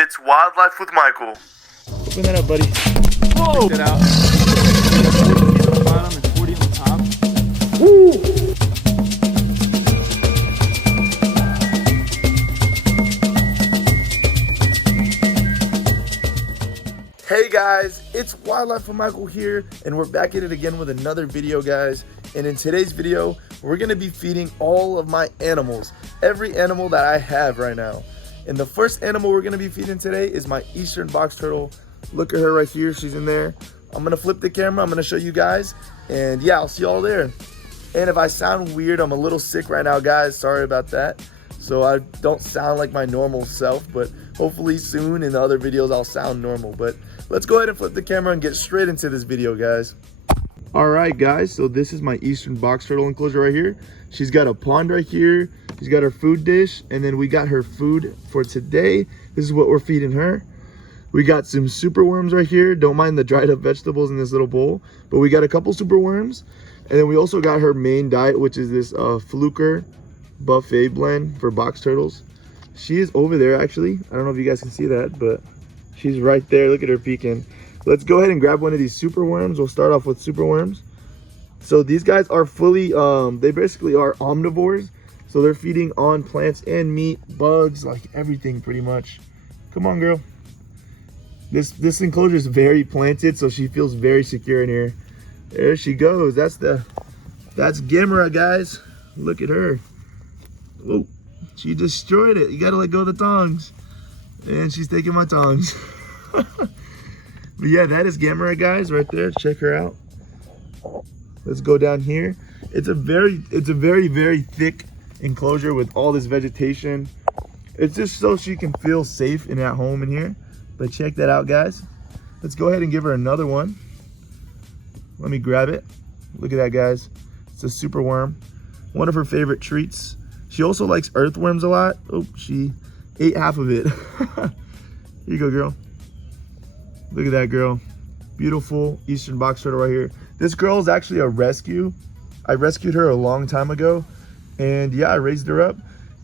It's Wildlife with Michael. Open that up, buddy. Whoa! Check that out. 40 feet on the bottom and 40 on the top. Woo! Hey guys, it's Wildlife with Michael here, and we're back at it again with another video, guys. And in today's video, we're gonna be feeding all of my animals, every animal that I have right now. And the first animal we're gonna be feeding today is my eastern box turtle. Look at her right here, she's in there. I'm gonna flip the camera, I'm gonna show you guys, and yeah, I'll see y'all there. And if I sound weird, I'm a little sick right now, guys, sorry about that. So I don't sound like my normal self, but hopefully soon in the other videos I'll sound normal. But let's go ahead and flip the camera and get straight into this video, guys. All right, guys, so this is my eastern box turtle enclosure right here. She's got a pond right here. She's got her food dish, and then we got her food for today. This is what we're feeding her. We got some super worms right here. Don't mind the dried up vegetables in this little bowl, but we got a couple super worms. And then we also got her main diet, which is this Fluker buffet blend for box turtles. She is over there, actually. I don't know if you guys can see that, but she's right there. Look at her peeking. Let's go ahead and grab one of these super worms. We'll start off with super worms. So these guys are fully, they basically are omnivores. So they're feeding on plants and meat, bugs, like everything pretty much. Come on, girl. This enclosure is very planted, so she feels very secure in here. There she goes. That's Gamera, guys. Look at her. Oh, she destroyed it. You gotta let go of the tongs. And she's taking my tongs. But yeah, that is Gamera, guys, right there. Check her out. Let's go down here. It's a very, very thick enclosure with all this vegetation. It's just so she can feel safe and at home in here. But check that out, guys. Let's go ahead and give her another one. Let me grab it. Look at that, guys. It's a super worm. One of her favorite treats. She also likes earthworms a lot. Oh, she ate half of it. Here you go, girl. Look at that, girl. Beautiful eastern box turtle right here. This girl is actually a rescue. I rescued her a long time ago. And yeah, I raised her up.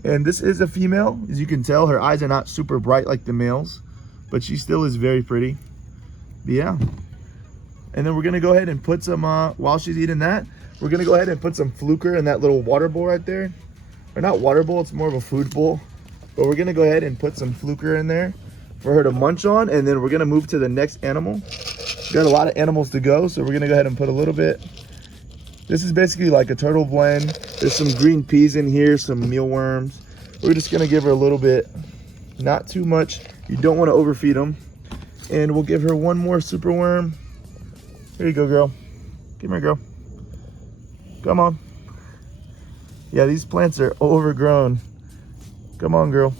And this is a female. As you can tell, her eyes are not super bright like the males, but she still is very pretty. But yeah. And then we're gonna go ahead and put some, while she's eating that, we're gonna go ahead and put some Fluker in that little water bowl right there. Or not water bowl, it's more of a food bowl. But we're gonna go ahead and put some Fluker in there for her to munch on, and then we're gonna move to the next animal. We got a lot of animals to go, so we're gonna go ahead and put a little bit. This is basically like a turtle blend. There's some green peas in here, some mealworms. We're just gonna give her a little bit, not too much. You don't wanna overfeed them. And we'll give her one more super worm. Here you go, girl. Come here, girl. Come on. Yeah, these plants are overgrown. Come on, girl.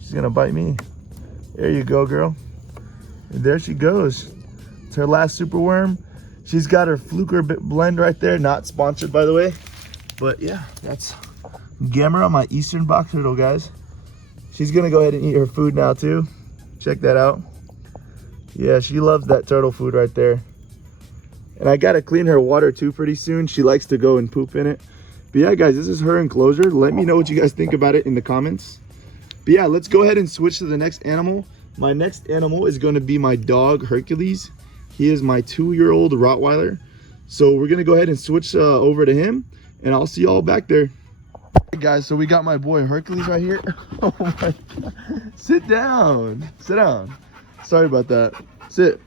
She's gonna bite me. There you go, girl. And there she goes. It's her last super worm. She's got her Fluker blend right there. Not sponsored, by the way. But yeah, that's Gamera, my eastern box turtle, guys. She's gonna go ahead and eat her food now too. Check that out. Yeah, she loves that turtle food right there. And I gotta clean her water too pretty soon. She likes to go and poop in it. But yeah, guys, this is her enclosure. Let me know what you guys think about it in the comments. But yeah, let's go ahead and switch to the next animal. My next animal is going to be my dog, Hercules. He is my 2-year-old Rottweiler. So we're going to go ahead and switch over to him, and I'll see y'all back there. Hey guys, so we got my boy Hercules right here. Oh my God. Sit down. Sit down. Sorry about that. Sit.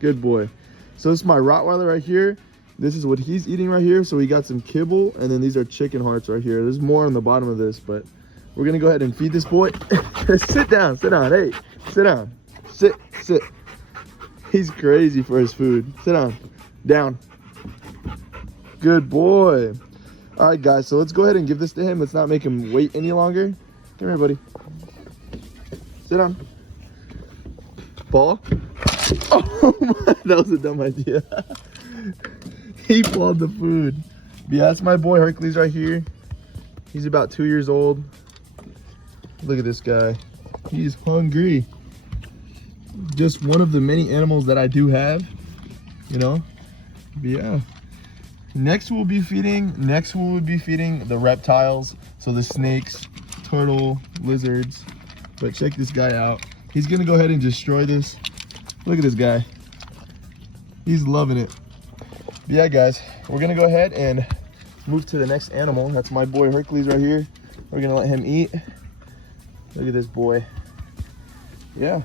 Good boy. So this is my Rottweiler right here. This is what he's eating right here. So we got some kibble, and then these are chicken hearts right here. There's more on the bottom of this, but we're gonna go ahead and feed this boy. Sit down, sit down. Hey, sit down. Sit, sit. He's crazy for his food. Sit down. Down. Good boy. All right, guys, so let's go ahead and give this to him. Let's not make him wait any longer. Come here, buddy. Sit down. Paul. Oh my, that was a dumb idea. He pawed the food. But yeah, that's my boy Hercules right here. He's about 2 years old. Look at this guy. He's hungry. Just one of the many animals that I do have, you know. But yeah. Next we'll be feeding the reptiles. So the snakes, turtle, lizards. But check this guy out. He's gonna go ahead and destroy this. Look at this guy. He's loving it. But yeah, guys, we're gonna go ahead and move to the next animal. That's my boy Hercules right here. We're gonna let him eat. Look at this boy. Yeah.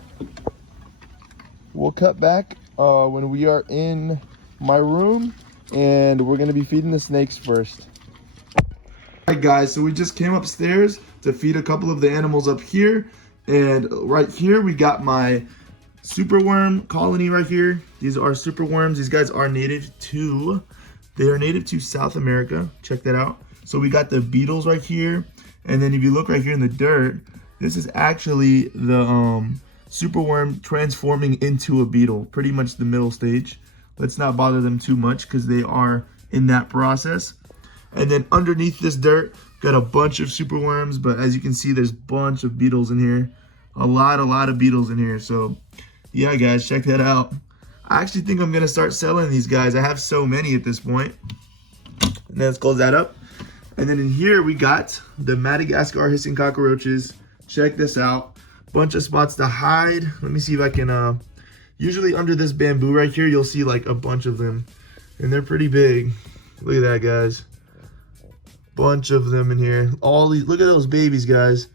We'll cut back when we are in my room, and we're gonna be feeding the snakes first. All right, guys, so we just came upstairs to feed a couple of the animals up here, and right here we got my superworm colony right here. These are superworms. These guys are native to South America. Check that out. So we got the beetles right here, and then if you look right here in the dirt, this is actually the superworm transforming into a beetle, pretty much the middle stage. Let's not bother them too much because they are in that process. And then underneath this dirt, got a bunch of superworms, but as you can see, there's a bunch of beetles in here. A lot of beetles in here. So yeah, guys, check that out. I actually think I'm gonna start selling these guys. I have so many at this point. And then let's close that up. And then in here we got the Madagascar hissing cockroaches. Check this out. Bunch of spots to hide. Let me see if I can, usually under this bamboo right here, you'll see like a bunch of them. And they're pretty big. Look at that, guys. Bunch of them in here. All these, look at those babies, guys.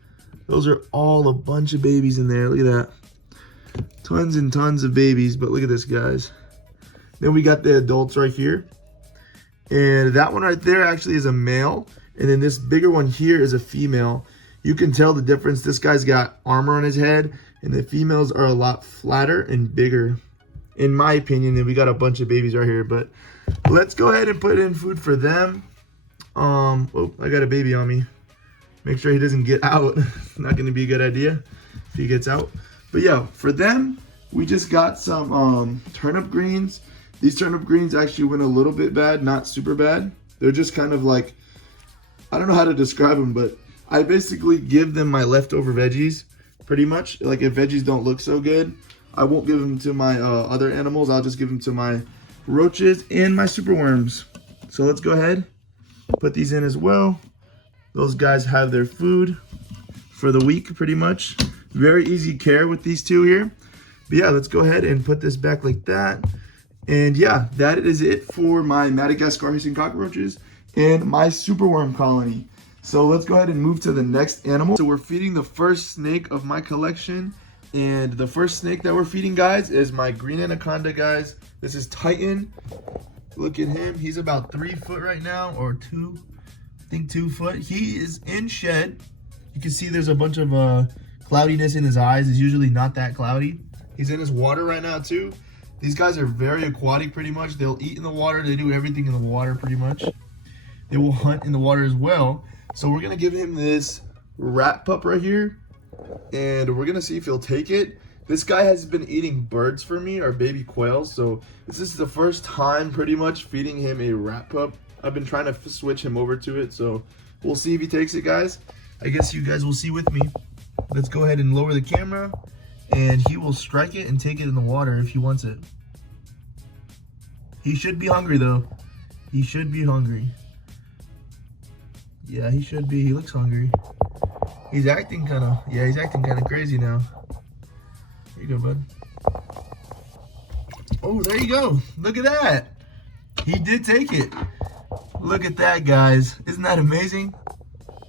Those are all a bunch of babies in there. Look at that. Tons and tons of babies, but look at this, guys. Then we got the adults right here. And that one right there actually is a male. And then this bigger one here is a female. You can tell the difference. This guy's got armor on his head, and the females are a lot flatter and bigger, in my opinion. And we got a bunch of babies right here, but let's go ahead and put in food for them. Oh, I got a baby on me. Make sure he doesn't get out. Not gonna be a good idea if he gets out. But yeah, for them, we just got some turnip greens. These turnip greens actually went a little bit bad, not super bad. They're just kind of like, I don't know how to describe them, but I basically give them my leftover veggies, pretty much. Like if veggies don't look so good, I won't give them to my other animals. I'll just give them to my roaches and my superworms. So let's go ahead, put these in as well. Those guys have their food for the week, pretty much. Very easy care with these two here. But yeah, let's go ahead and put this back like that. And yeah, that is it for my Madagascar hissing cockroaches and my superworm colony. So let's go ahead and move to the next animal. So we're feeding the first snake of my collection. And the first snake that we're feeding, guys, is my green anaconda, guys. This is Titan. Look at him. He's about 3 foot right now, or 2, I think 2 foot. He is in shed. You can see there's a bunch of cloudiness in his eyes. It's usually not that cloudy. He's in his water right now too. These guys are very aquatic pretty much. They'll eat in the water. They do everything in the water pretty much. They will hunt in the water as well. So we're gonna give him this rat pup right here, and we're gonna see if he'll take it. This guy has been eating birds for me, or baby quails, so this is the first time pretty much feeding him a rat pup. I've been trying to switch him over to it, so we'll see if he takes it, guys. I guess you guys will see with me. Let's go ahead and lower the camera, and he will strike it and take it in the water if he wants it. He should be hungry though. He should be hungry. Yeah, he should be. He looks hungry. He's acting kind of crazy now. Here you go, bud. Oh, there you go. Look at that. He did take it. Look at that, guys. Isn't that amazing?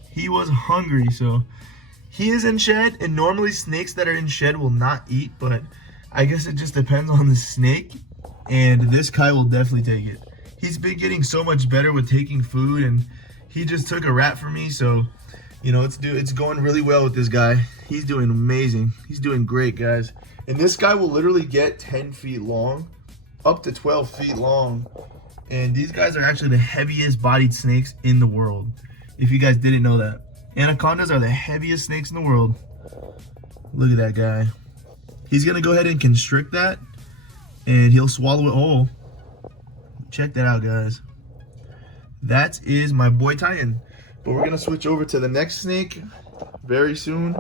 He was hungry, so he is in shed, and normally snakes that are in shed will not eat, but I guess it just depends on the snake, and this guy will definitely take it. He's been getting so much better with taking food, and he just took a rat for me, so you know, it's going really well with this guy. He's doing amazing. He's doing great, guys. And this guy will literally get 10 feet long, up to 12 feet long. And these guys are actually the heaviest bodied snakes in the world, if you guys didn't know that. Anacondas are the heaviest snakes in the world. Look at that guy. He's gonna go ahead and constrict that, and he'll swallow it whole. Check that out, guys. That is my boy Titan. But we're gonna switch over to the next snake very soon.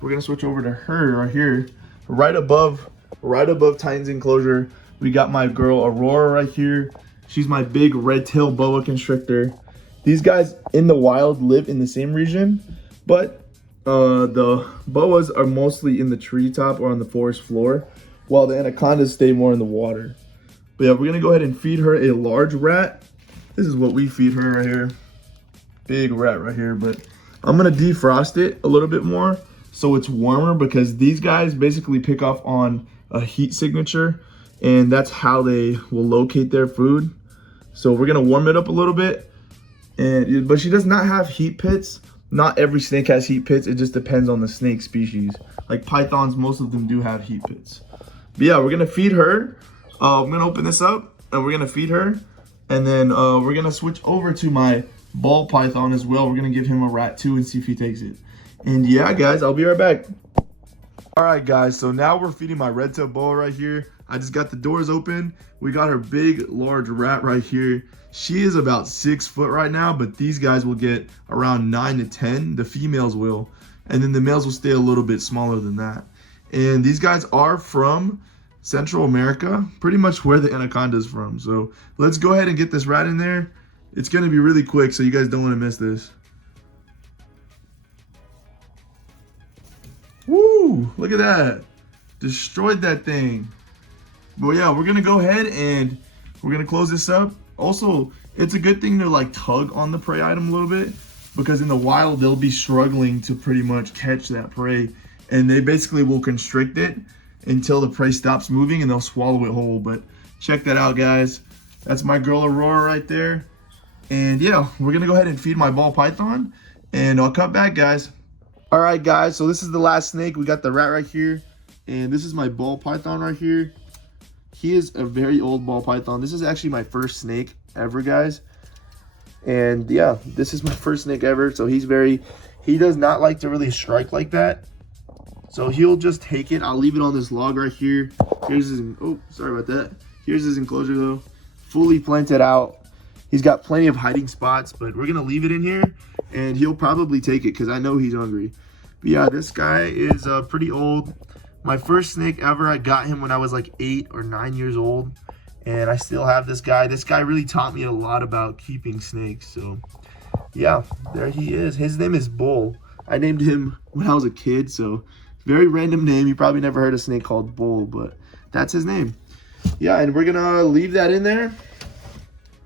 We're gonna switch over to her right here, right above Titan's enclosure. We got my girl Aurora right here. She's my big red-tailed boa constrictor. These guys in the wild live in the same region, but The boas are mostly in the treetop or on the forest floor, while the anacondas stay more in the water. But yeah, we're gonna go ahead and feed her a large rat. This is what we feed her right here. Big rat right here, but I'm gonna defrost it a little bit more so it's warmer, because these guys basically pick off on a heat signature, and that's how they will locate their food. So we're gonna warm it up a little bit, but she does not have heat pits. Not every snake has heat pits. It just depends on the snake species. Like pythons, most of them do have heat pits. But yeah, we're gonna feed her. I'm gonna open this up and we're gonna feed her, and then we're gonna switch over to my ball python as well. We're gonna give him a rat too and see if he takes it. And yeah, guys, I'll be right back. All right, guys, so now we're feeding my red-tailed boa right here. I just got the doors open. We got her big, large rat right here. She is about 6 foot right now, but these guys will get around 9 to 10. The females will, and then the males will stay a little bit smaller than that. And these guys are from Central America, pretty much where the anaconda is from. So let's go ahead and get this rat in there. It's gonna be really quick, so you guys don't wanna miss this. Woo, look at that. Destroyed that thing. But yeah, we're gonna go ahead and we're gonna close this up. Also, it's a good thing to like tug on the prey item a little bit, because in the wild, they'll be struggling to pretty much catch that prey, and they basically will constrict it until the prey stops moving and they'll swallow it whole. But check that out, guys. That's my girl Aurora right there. And yeah, we're gonna go ahead and feed my ball python, and I'll cut back, guys. All right, guys, so this is the last snake. We got the rat right here, and this is my ball python right here. He is a very old ball python. This is actually my first snake ever, guys. And yeah, this is my first snake ever. So he does not like to really strike like that. So he'll just take it. I'll leave it on this log right here. Here's his, oh, sorry about that. Here's his enclosure though, fully planted out. He's got plenty of hiding spots, but we're gonna leave it in here and he'll probably take it because I know he's hungry. But yeah, this guy is pretty old. My first snake ever, I got him when I was like 8 or 9 years old, and I still have this guy. This guy really taught me a lot about keeping snakes. So yeah, there he is. His name is Bull. I named him when I was a kid, so very random name. You probably never heard a snake called Bull, but that's his name. Yeah, and we're gonna leave that in there.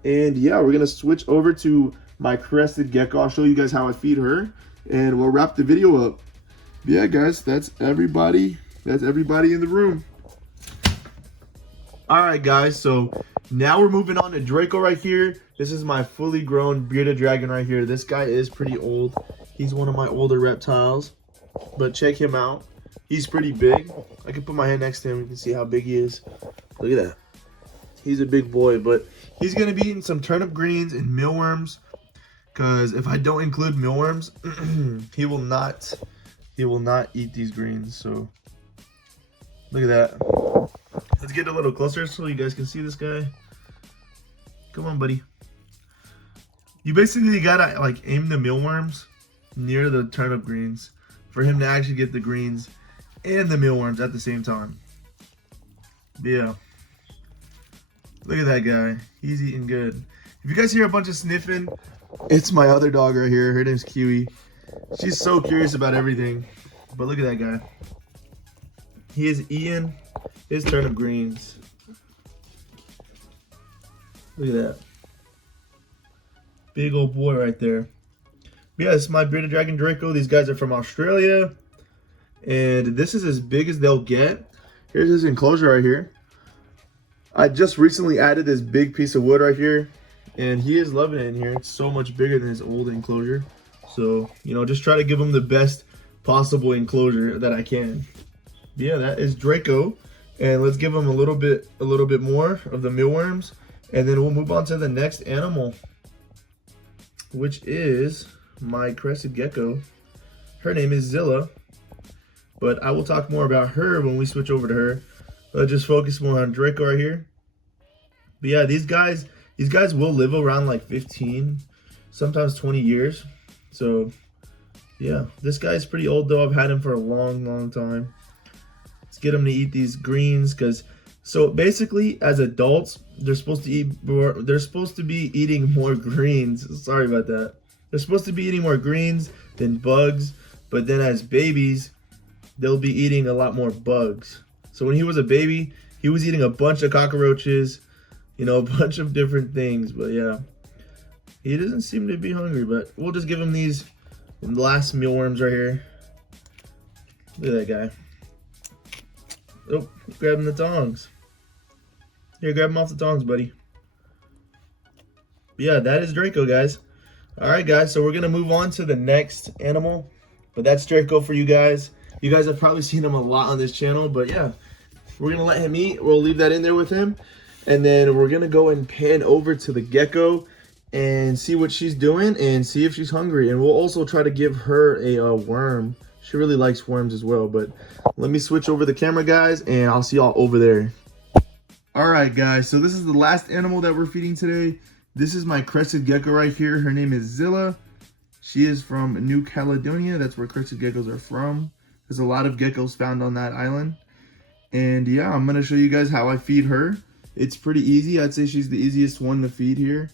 And yeah, we're gonna switch over to my crested gecko. I'll show you guys how I feed her, and we'll wrap the video up. Yeah, guys, that's everybody. That's everybody in the room. All right, guys, so now we're moving on to Draco right here. This is my fully grown bearded dragon right here. This guy is pretty old. He's one of my older reptiles, but check him out. He's pretty big. I can put my hand next to him. You can see how big he is. Look at that. He's a big boy, but he's gonna be eating some turnip greens and mealworms, because if I don't include mealworms, he will not eat these greens. So look at that. Let's get a little closer so you guys can see this guy. Come on, buddy. You basically gotta like aim the mealworms near the turnip greens for him to actually get the greens and the mealworms at the same time. Yeah. Look at that guy. He's eating good. If you guys hear a bunch of sniffing, it's my other dog right here. Her name's Kiwi. She's so curious about everything. But look at that guy. He is eating his turnip greens. Look at that. Big old boy right there. But yeah, this is my bearded dragon Draco. These guys are from Australia. And this is as big as they'll get. Here's his enclosure right here. I just recently added this big piece of wood right here, and he is loving it in here. It's so much bigger than his old enclosure. So, you know, just try to give him the best possible enclosure that I can. But yeah, that is Draco. And let's give him a little bit more of the mealworms, and then we'll move on to the next animal, which is my crested gecko. Her name is Zilla, but I will talk more about her when we switch over to her. Let's just focus more on Draco right here. But yeah, these guys will live around like 15, sometimes 20 years. So yeah, this guy's pretty old though. I've had him for a long time. Let's get him to eat these greens, because so basically as adults, they're supposed to eat more, they're supposed to be eating more greens. Sorry about that. They're supposed to be eating more greens than bugs, but then as babies, they'll be eating a lot more bugs. So when he was a baby, he was eating a bunch of cockroaches, you know, a bunch of different things. But yeah, he doesn't seem to be hungry, but we'll just give him these last mealworms right here. Look at that guy. Oh, grabbing the tongs. Here, grab him off the tongs, buddy. But yeah, that is Draco, guys. All right, guys, so we're going to move on to the next animal. But that's Draco for you guys. You guys have probably seen him a lot on this channel, but yeah, we're going to let him eat. We'll leave that in there with him. And then we're going to go and pan over to the gecko and see what she's doing and see if she's hungry. And we'll also try to give her a worm. She really likes worms as well. But let me switch over the camera, guys, and I'll see y'all over there. All right, guys, so this is the last animal that we're feeding today. This is my crested gecko right here. Her name is Zilla. She is from New Caledonia. That's where crested geckos are from. There's a lot of geckos found on that island. And yeah, I'm going to show you guys how I feed her. It's pretty easy. I'd say she's the easiest one to feed here.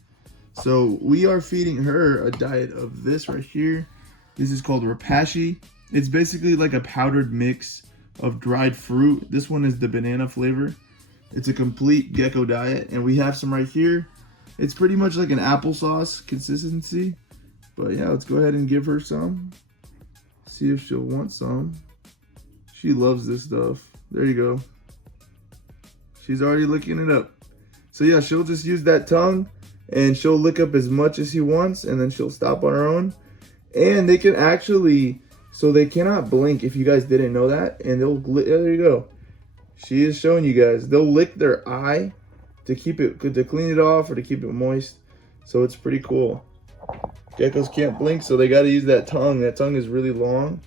So we are feeding her a diet of this right here. This is called Repashy. It's basically like a powdered mix of dried fruit. This one is the banana flavor. It's a complete gecko diet. And we have some right here. It's pretty much like an applesauce consistency. But yeah, let's go ahead and give her some. See if she'll want some. She loves this stuff. There you go. She's already licking it up. So yeah, she'll just use that tongue and she'll lick up as much as she wants and then she'll stop on her own. And they can actually, so they cannot blink if you guys didn't know that. And they'll, there you go. She is showing you guys. They'll lick their eye to keep it, to clean it off or to keep it moist. So it's pretty cool. Geckos can't blink, so they got to use that tongue. That tongue is really long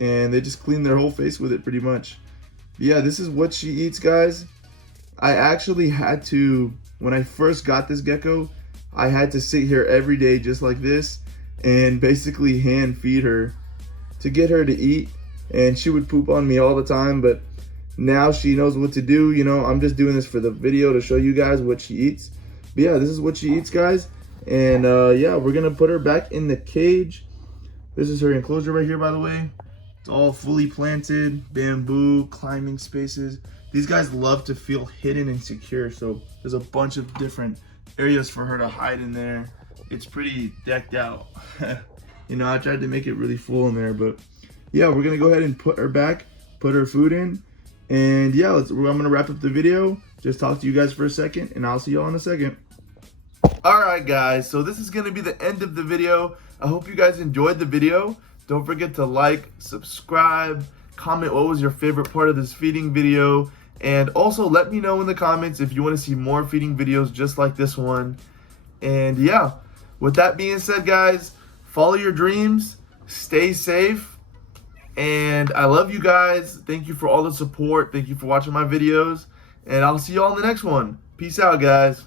and they just clean their whole face with it pretty much. Yeah, this is what she eats, guys. I actually had to, when I first got this gecko, I had to sit here every day just like this and basically hand feed her to get her to eat. And she would poop on me all the time, but now she knows what to do. You know, I'm just doing this for the video to show you guys what she eats. But yeah, this is what she eats, guys. And yeah, we're gonna put her back in the cage. This is her enclosure right here, by the way. It's all fully planted, bamboo, climbing spaces. These guys love to feel hidden and secure, so there's a bunch of different areas for her to hide in there. It's pretty decked out. You know, I tried to make it really full in there, but yeah, we're gonna go ahead and put her back, put her food in, and yeah, I'm gonna wrap up the video. Just talk to you guys for a second, and I'll see y'all in a second. All right, guys, so this is gonna be the end of the video. I hope you guys enjoyed the video. Don't forget to like, subscribe, comment what was your favorite part of this feeding video, and also let me know in the comments if you want to see more feeding videos just like this one. And yeah, with that being said, guys, follow your dreams, stay safe, and I love you guys. Thank you for all the support. Thank you for watching my videos, and I'll see you all in the next one. Peace out, guys.